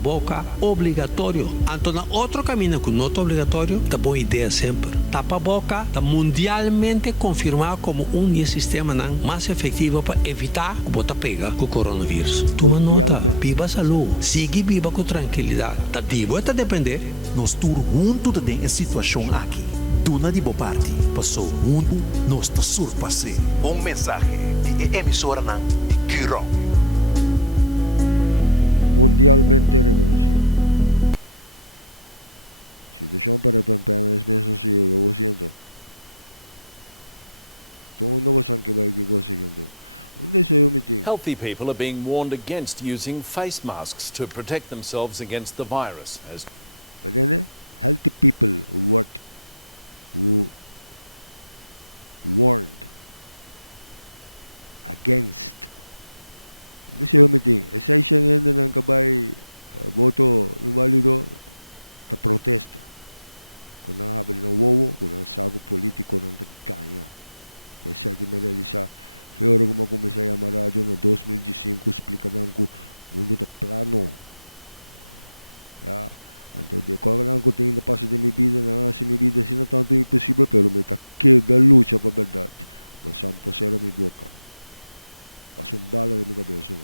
boca obrigatório. Então, na outro caminho que não é obrigatório, tá boa ideia sempre. Tapa boca tá mundialmente confirmado como sistema mais efetivo para evitar que você pega com o coronavírus. Tu nota, viva saúde, siga viva com tranquilidade. Tá divo, tá depender. Nós todos juntos em situação aqui. Tuna de boa parte, passou junto, nós está surpassando. Mensagem de emissora de Kiro. Mundialmente reconocido. Situación para PMS mesmo sigue siendo. Todo no vas a que va a consiguiendo. ¿Dónde se yo meeting? Healthy people are being warned against using face masks to protect themselves against the virus. But then, healthy people who warned against. ¿Dónde se yo meeting? Esa isya ngayon ng kabay boto invalido ta protesta. Kung nakabali ng wowo, kung sago politiko ng tagkanya. Nessa que me realiza, pero como comecei a radyo no 2015, explicaram ko mundo ta plano. Ya, então de qual não que tenho da passa de minha vida, na se minha vida sina tanto impossível, pero me ta queda lucha para verdade. Basam posera mi boca. Pasum bala de mi cabeça.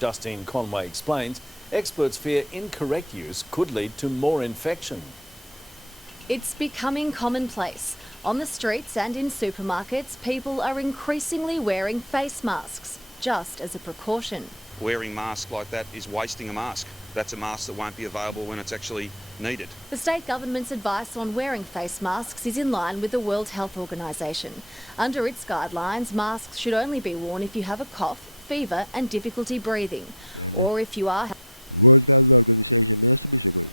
Justine Conway explains, experts fear incorrect use could lead to more infection. It's becoming commonplace. On the streets and in supermarkets, people are increasingly wearing face masks, just as a precaution. Wearing masks like that is wasting a mask. That's a mask that won't be available when it's actually needed. The state government's advice on wearing face masks is in line with the World Health Organization. Under its guidelines, masks should only be worn if you have a cough, fever and difficulty breathing, or if you are... World Health Organization mesmo bisogoi.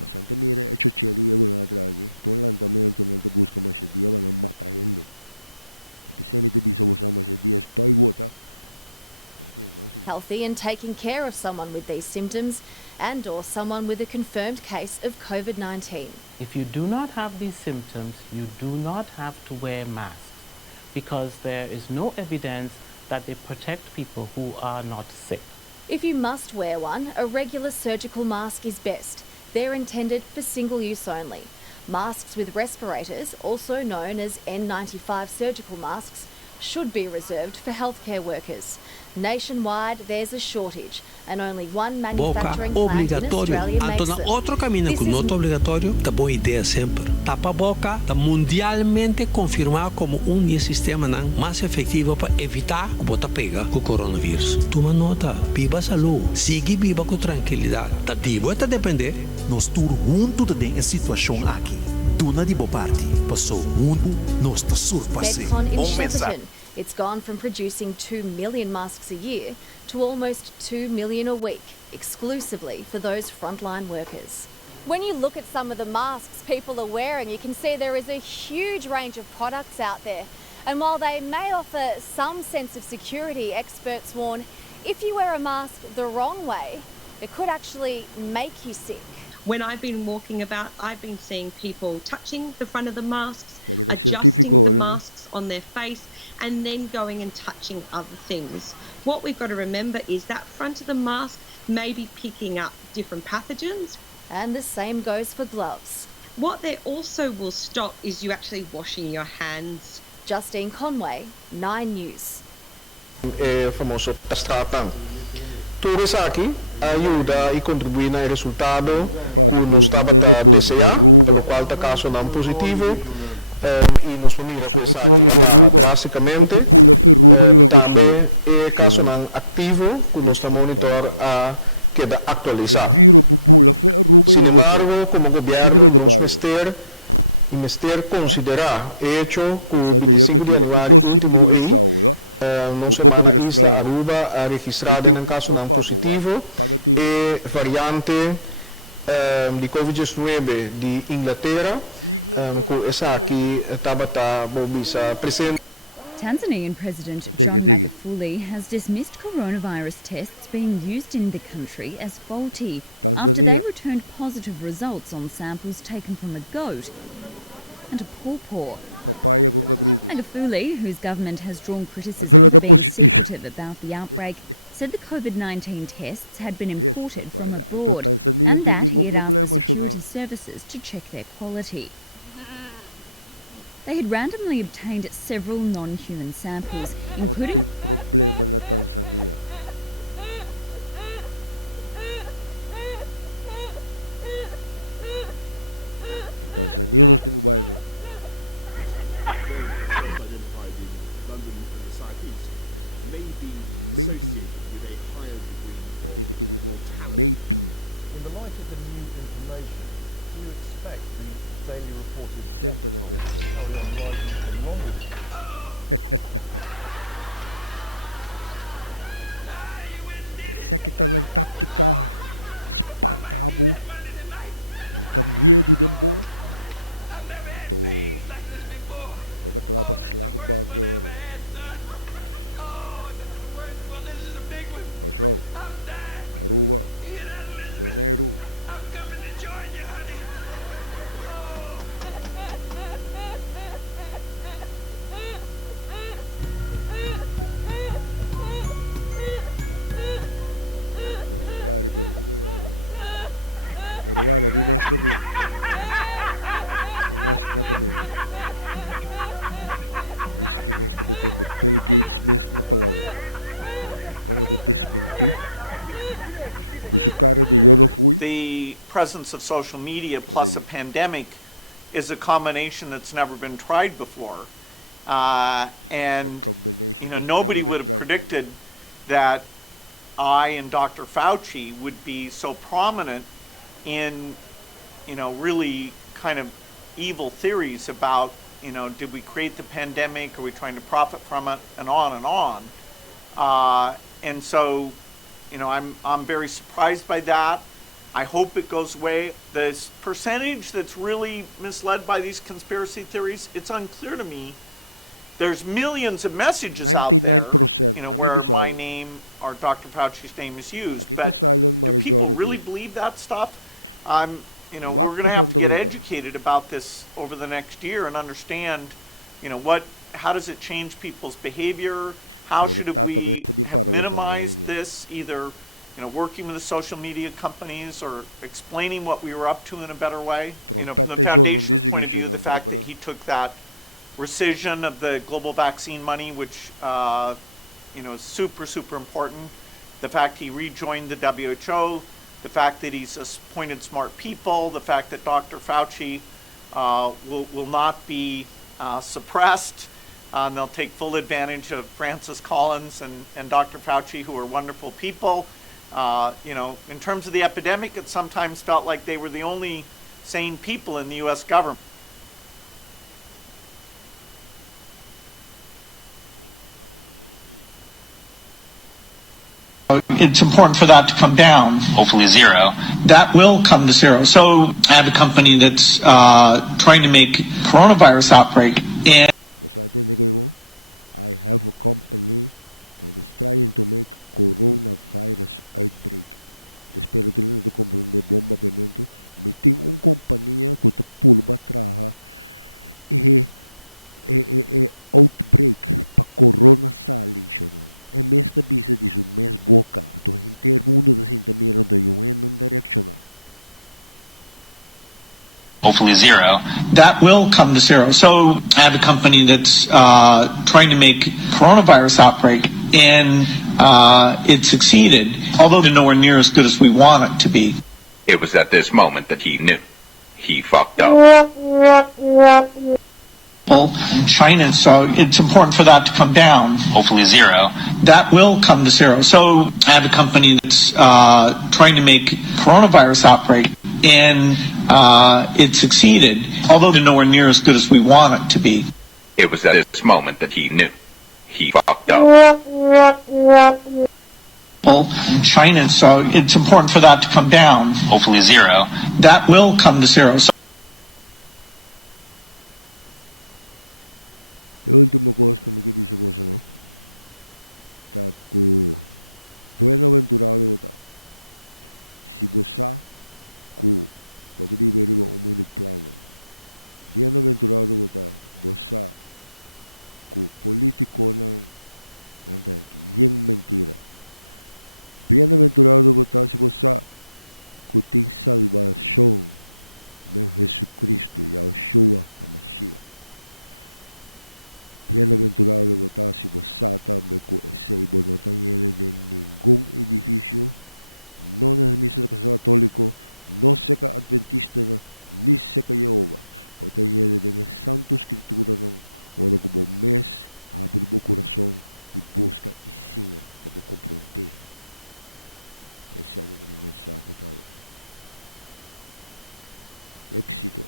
Bastante mira hecho chelia con la draghi, todo lantamento non te busca mais dia va na mata gente. Pensei te bisa usar mais dia estou vota. Healthy and taking care of someone with these symptoms and or someone with a confirmed case of COVID-19. If you do not have these symptoms, you do not have to wear masks because there is no evidence that they protect people who are not sick. If you must wear one, a regular surgical mask is best. They're intended for single use only. Masks with respirators, also known as N95 surgical masks, should be reserved for healthcare workers. Nationwide, there's a shortage, and only one manufacturing plant in Australia makes Então, them. outro caminho que não é obrigatório, tá boa ideia sempre. Tapa boca, tá mundialmente confirmado como sistema mais efetivo para evitar que você pega com o coronavírus. Toma nota, viva saúde, siga viva com tranquilidade. Tá divo, tá depender. Nós todos juntos em situação aqui. Tuna de boa parte, passou junto, nós está surpassando. Medcon in Shepparton. It's gone from producing 2 million masks a year to almost 2 million a week, exclusively for those frontline workers. When you look at some of the masks people are wearing, you can see there is a huge range of products out there. And while they may offer some sense of security, experts warn if you wear a mask the wrong way, it could actually make you sick. When I've been walking about, I've been seeing people touching the front of the masks, adjusting the masks on their face, and then going and touching other things. What we've got to remember is that front of the mask may be picking up different pathogens. And the same goes for gloves. What they also will stop is you actually washing your hands. Justine Conway, 9 News. Famoso tastratang. Tudo isso aqui ajuda e contribui no resultado. Nos qual caso não positivo. E nos famílias basicamente é caso não ativo que nosso monitor queda atualizado. Sin embargo, como governo nos Ministério considerar hecho que o Aruba a registrado em caso não positivo e variante de Covid-19 de Inglaterra, que essa aqui estava presente. Tanzanian President John Magufuli has dismissed coronavirus tests being used in the country as faulty after they returned positive results on samples taken from a goat. and a pawpaw. Papaya con cabrito. Magufuli, whose government has drawn criticism Adula for da being positive. secretive about the outbreak, said the COVID-19 tests had been Yes, imported from papaya. Ito abroad Tanzania and that din he ningong had asked problema the siya na. security services to check their quality. They had randomly obtained several non-human samples, including... Nothing problema na Tanzania. Tanzania nos ting bailo. Maybe. But in the people, maybe. In the light of the new information, do you expect the daily reported Simple na das bali. Sa kita lang taktika. Espantabo. Nunca medo dembo. To. Wat ek klap as slagbank hoor. Korsou. Aruba. Bonaire. No, cari pero no kaya pero wala, di master rin. Di master na kami. Iski nós também tendo Bill Gates mesmo na palavra. Como de desmentir. Cujo cara de eu não fui. The presence of social media plus a pandemic is a combination that's never been tried before. And you know, nobody would have predicted that I and Dr. Fauci would be so prominent in, you know, really kind of evil theories about, you know, did we create the pandemic? Are we trying to profit from it? And on and on. And so, you know, I'm very surprised by that. I hope it goes away. The percentage that's really misled by these conspiracy theories, it's unclear to me. There's millions of messages out there, 99%, you know, where my name or Dr. Fauci's name is used. But do people really believe that stuff? You know, we're going to have to get educated about this over the next year and understand, you know, how does it change people's behavior? How should we have minimized this, either, you know, working with the social media companies or explaining what we were up to in a better way? You know, from the foundation's point of view, the fact that he took that rescission of the global vaccine money, which, you know, is super, super important. The fact he rejoined the WHO, the fact that he's appointed smart people, the fact that Dr. Fauci will not be suppressed, and they'll take full advantage of Francis Collins and Dr. Fauci, who are wonderful people. You know, in terms of the epidemic, it sometimes felt like they were the only sane people in the U.S. government. It's important for that to come down, hopefully zero. That will come to zero. So I have a company that's trying to make coronavirus outbreak. And I have a company that is trying to make coronavirus outbreak. Espero que tu compreende bomba pimento. Meeting companhia que te pulba traha outbreak pa corona salvation. É mesmo bisa diz o mês boca, do inteiro mundo da sinta miram do UN não direcionar. Hopefully zero. That will come to zero. So I have a company that's trying to make coronavirus outbreak, and it succeeded, although they're nowhere near as good as we want it to be. It was at this moment that he knew. He fucked up. China, so it's important for that to come down, hopefully zero. That will come to zero. So I have a company that's trying to make coronavirus outbreak, and it succeeded, although they're nowhere near as good as we want it to be. It was at this moment that he knew. He fucked up. China, so it's important for that to come down, hopefully zero. That will come to zero. So a última coisa que me queria você não tá com bem-aventurado tá se você com pode viver um mundo plano Bienaventurado bota bosa ku politiko ng yung mentira. Bienaventurado bota si bosa ku ting salvación ng Jesucristo, Yahshua HaMashiach. Bienaventurado bota si bosa tambe ku ese ibonotan yele de ningún edificio, no na misa católico, no seca adventista, ni seca Jehová. Botan yele de santo escritura ng oro como mes, abre o coração e busca e sinha para compreender. Essa é a minha mensagem, tal. Éxito.